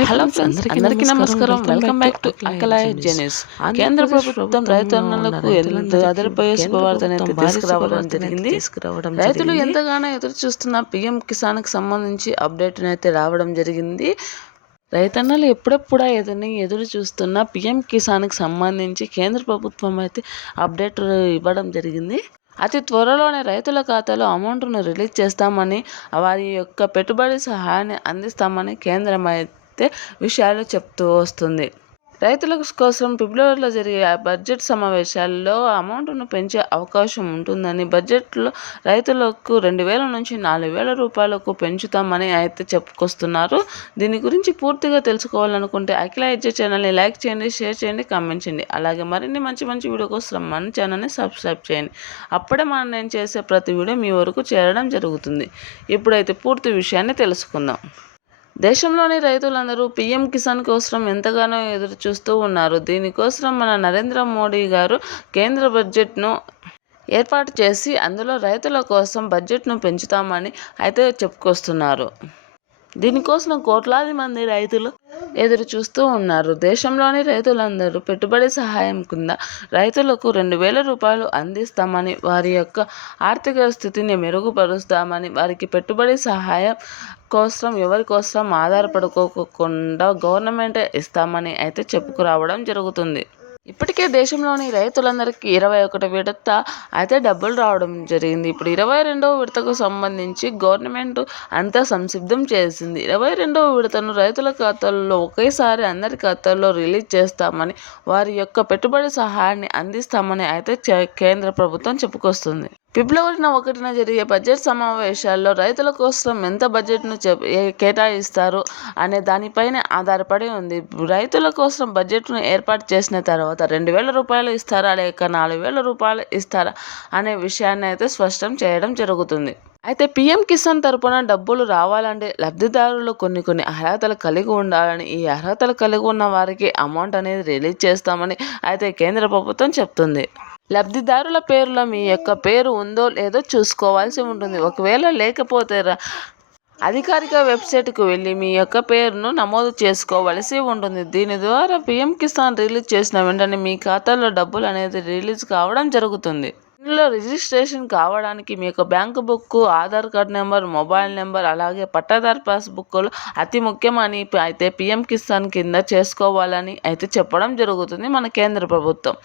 Hello friends అందరికీ నమస్కారం welcome back to అకలాయ జెనిస్ కేంద్ర ప్రభుత్వం రైతన్నలకు అదిరిపోయే శుభవార్తనైతే తీసుకురావడం జరిగింది రైతులు ఎంతగానో ఎదురు చూస్తున్న పిఎం కిసాన్కి సంబంధించి అప్డేట్ అయితే రావడం జరిగింది రైతన్నలు ఎప్పుడెప్పుడా ఎదురు ఎదురు చూస్తున్న పిఎం కిసాన్కి సంబంధించి కేంద్ర ప్రభుత్వం అయితే అప్డేట్ ఇవ్వడం జరిగింది అతి త్వరలోనే రైతుల ఖాతాలో అమౌంట్ను రిలీజ్ చేస్తామని వారి యొక్క పెట్టుబడి సహాయాన్ని అందిస్తామని కేంద్రం అయితే విషయాలు చెప్తూ వస్తుంది. రైతుల కోసం ఫిబ్రవరిలో జరిగే బడ్జెట్ సమావేశాల్లో అమౌంట్ను పెంచే అవకాశం ఉంటుందని బడ్జెట్లో రైతులకు రెండు వేల నుంచి నాలుగు వేల రూపాయలకు పెంచుతామని అయితే చెప్పుకొస్తున్నారు. దీని గురించి పూర్తిగా తెలుసుకోవాలనుకుంటే అఖిల ఎడ్జే ఛానల్ని లైక్ చేయండి షేర్ చేయండి కామెంట్ చేయండి. అలాగే మరిన్ని మంచి మంచి వీడియో కోసం మన ఛానల్ని సబ్స్క్రైబ్ చేయండి. అప్పుడే మనం నేను చేసే ప్రతి వీడియో మీ వరకు చేరడం జరుగుతుంది. ఇప్పుడైతే పూర్తి విషయాన్ని తెలుసుకుందాం. దేశంలోని రైతులందరూ పీఎం కిసాన్ కోసం ఎంతగానో ఎదురు చూస్తూ ఉన్నారు. దీనికోసం మన నరేంద్ర మోడీ గారు కేంద్ర బడ్జెట్ను ఏర్పాటు చేసి అందులో రైతుల కోసం బడ్జెట్ను పెంచుతామని అయితే చెప్పుకొస్తున్నారు. దీనికోసం కోట్లాది మంది రైతులు ఎదురు చూస్తూ ఉన్నారు. దేశంలోని రైతులందరూ పెట్టుబడి సహాయం కింద రైతులకు రెండు వేల రూపాయలు అందిస్తామని వారి యొక్క ఆర్థిక స్థితిని మెరుగుపరుస్తామని వారికి పెట్టుబడి సహాయం కోసం ఎవరి కోసం ఆధారపడుకోకుండా గవర్నమెంటే ఇస్తామని అయితే చెప్పుకురావడం జరుగుతుంది. ఇప్పటికే దేశంలోని రైతులందరికీ ఇరవై ఒకటి విడత అయితే డబ్బులు రావడం జరిగింది. ఇప్పుడు ఇరవై రెండవ విడతకు సంబంధించి గవర్నమెంట్ అంతా సంసిద్ధం చేసింది. ఇరవై రెండవ విడతను రైతుల ఖాతాల్లో ఒకేసారి అందరి ఖాతాల్లో రిలీజ్ చేస్తామని వారి యొక్క పెట్టుబడి సహాయాన్ని అందిస్తామని అయితే కేంద్ర ప్రభుత్వం చెప్పుకొస్తుంది. ఫిబ్రవరి ఒకటిన జరిగే బడ్జెట్ సమావేశాల్లో రైతుల కోసం ఎంత బడ్జెట్ను కేటాయిస్తారు అనే దానిపైనే ఆధారపడి ఉంది. రైతుల కోసం బడ్జెట్ను ఏర్పాటు చేసిన తర్వాత రెండు వేల రూపాయలు ఇస్తారా లేక నాలుగు వేల రూపాయలు ఇస్తారా అనే విషయాన్ని అయితే స్పష్టం చేయడం జరుగుతుంది. అయితే పీఎం కిసాన్ తరపున డబ్బులు రావాలంటే లబ్ధిదారులు కొన్ని కొన్ని అర్హతలు కలిగి ఉండాలని ఈ అర్హతలు కలిగి ఉన్న వారికి అమౌంట్ అనేది రిలీజ్ చేస్తామని అయితే కేంద్ర ప్రభుత్వం చెప్తుంది. లబ్ధిదారుల పేరులో మీ యొక్క పేరు ఉందో లేదో చూసుకోవాల్సి ఉంటుంది. ఒకవేళ లేకపోతే అధికారిక వెబ్సైట్కు వెళ్ళి మీ యొక్క పేరును నమోదు చేసుకోవలసి ఉంటుంది. దీని ద్వారా పిఎం కిసాన్ రిలీజ్ చేసిన వెంటనే మీ ఖాతాలో డబ్బులు అనేది రిలీజ్ కావడం జరుగుతుంది. దీనిలో రిజిస్ట్రేషన్ కావడానికి మీ యొక్క bank book Aadhaar card number mobile number అలాగే పట్టాదారు పాస్బుక్లు అతి ముఖ్యమని అయితే పిఎం కిసాన్ కింద చేసుకోవాలని అయితే చెప్పడం జరుగుతుంది మన కేంద్ర ప్రభుత్వం.